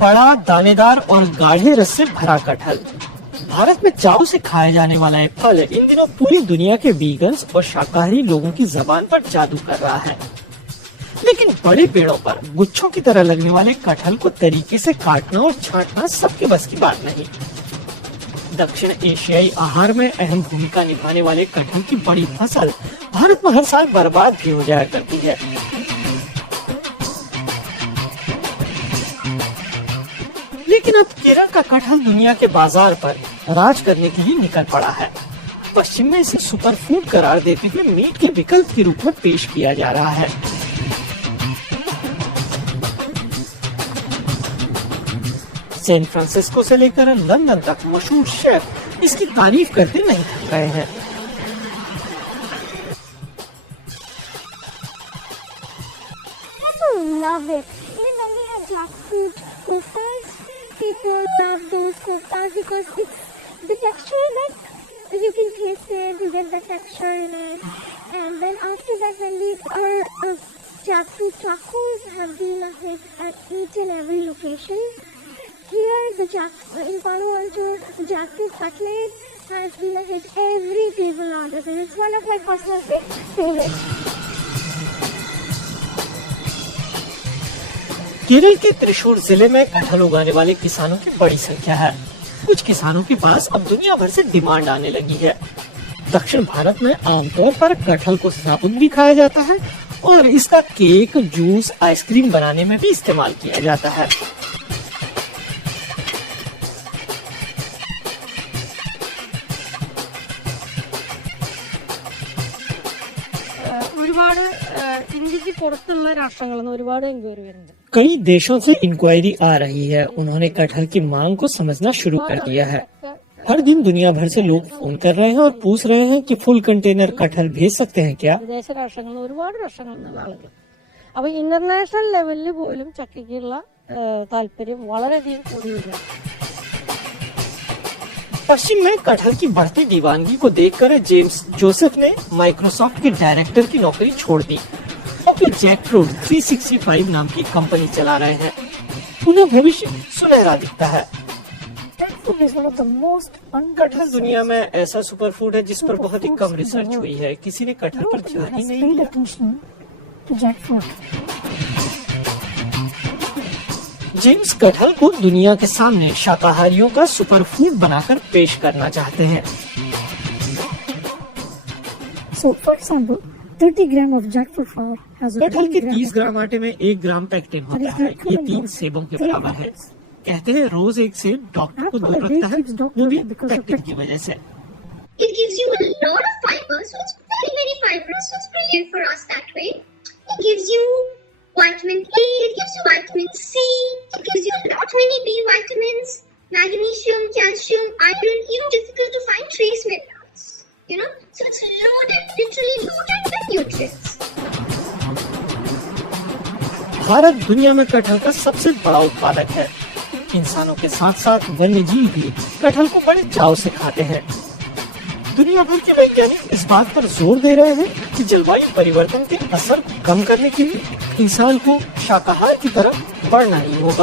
बड़ा, दानेदार और गाढ़े रस से भरा कटहल भारत में चाव से खाया जाने वाला एक फल है। इन दिनों पूरी दुनिया के वीगन्स और शाकाहारी लोगों की जबान पर जादू कर रहा है। लेकिन बड़े पेड़ों पर गुच्छों की तरह लगने वाले कटहल को तरीके से काटना और छांटना सबके बस की बात नहीं। दक्षिण एशियाई आहार में अहम भूमिका निभाने वाले कटहल की बड़ी फसल भारत में हर साल बर्बाद भी हो जाया करती है। लेकिन अब केरल का कटहल दुनिया के बाजार पर राज करने के लिए निकल पड़ा है। पश्चिम में इसे सुपर फूड करार देते हुए मीट के विकल्प के रूप में पेश किया जा रहा है। सैन फ्रांसिस्को से लेकर लंदन तक मशहूर शेफ इसकी तारीफ करते नहीं थक रहे हैं। Love it. Even when we have jackfruit koftas, people love those koftas because it's the texture that you can taste it, you get the texture in it. And then after that, when our jackfruit tacos have been a hit at each and every location. Here, in Palo Alto, the jackfruit cutlet has been a hit. Every table orders it. It's one of my personal favorites. Kerala के त्रिशूर जिले में कटहल उगाने वाले किसानों की बड़ी संख्या है। कुछ किसानों के पास अब दुनिया भर से डिमांड आने लगी है। दक्षिण भारत में आमतौर पर कटहल को साबुत भी खाया जाता है और इसका केक, जूस, आइसक्रीम बनाने में भी इस्तेमाल किया जाता है। कई देशों से इंक्वायरी आ रही है। उन्होंने कटहल की मांग को समझना शुरू कर दिया है। हर दिन दुनिया भर से लोग फोन कर रहे हैं और पूछ रहे हैं कि फुल कंटेनर कटहल भेज सकते हैं क्या। अब इंटरनेशनल लेवल പോലും ചക്കയ്ക്കുള്ള താല്പര്യം വളരെയധികം കൂടിയിട്ടുണ്ട്। पश्चिम में कटहल की बढ़ती दीवानगी को देखकर जेम्स जोसेफ ने माइक्रोसॉफ्ट के डायरेक्टर की नौकरी छोड़ दी और फिर जैकफ्रूट 365 नाम की कंपनी चला रहे हैं। उन्हें भविष्य सुनहरा दिखता है। कटहल दुनिया में ऐसा सुपर फूड है जिस पर बहुत ही कम रिसर्च हुई है। किसी ने कटहल पर ध्यान ही नहीं दिया। जेम्स कटहल को दुनिया के सामने शाकाहारियों का सुपर फूड बनाकर पेश करना चाहते हैं। So, for example, 30 grams of jackfruit flour has a कटहल के 30 ग्राम आटे में 1 ग्राम पेक्टिन होता है। ये 3 सेबों के बराबर है। कहते हैं रोज एक सेब डॉक्टर को दूर रखता है, वो भी पेक्टिन की वजह से। It gives you a lot of fiber, so it's very, very fibrous. So it's brilliant for us that way. It gives you vitamin A, it gives you vitamin C, it gives you a lot many B vitamins, magnesium, calcium, iron, even difficult to find trace minerals. So it's loaded, literally loaded with nutrients. Bharat दुनिया में कटहल का सबसे बड़ा उत्पादक है। इंसानों के साथ साथ वन्य जीव भी कटहल को बड़े चाव से खाते हैं। दुनिया भर के वैज्ञानिक इस बात पर जोर दे रहे हैं कि जलवायु परिवर्तन के असर को कम करने के लिए इंसान को शाकाहार की तरफ बढ़ना ही होगा।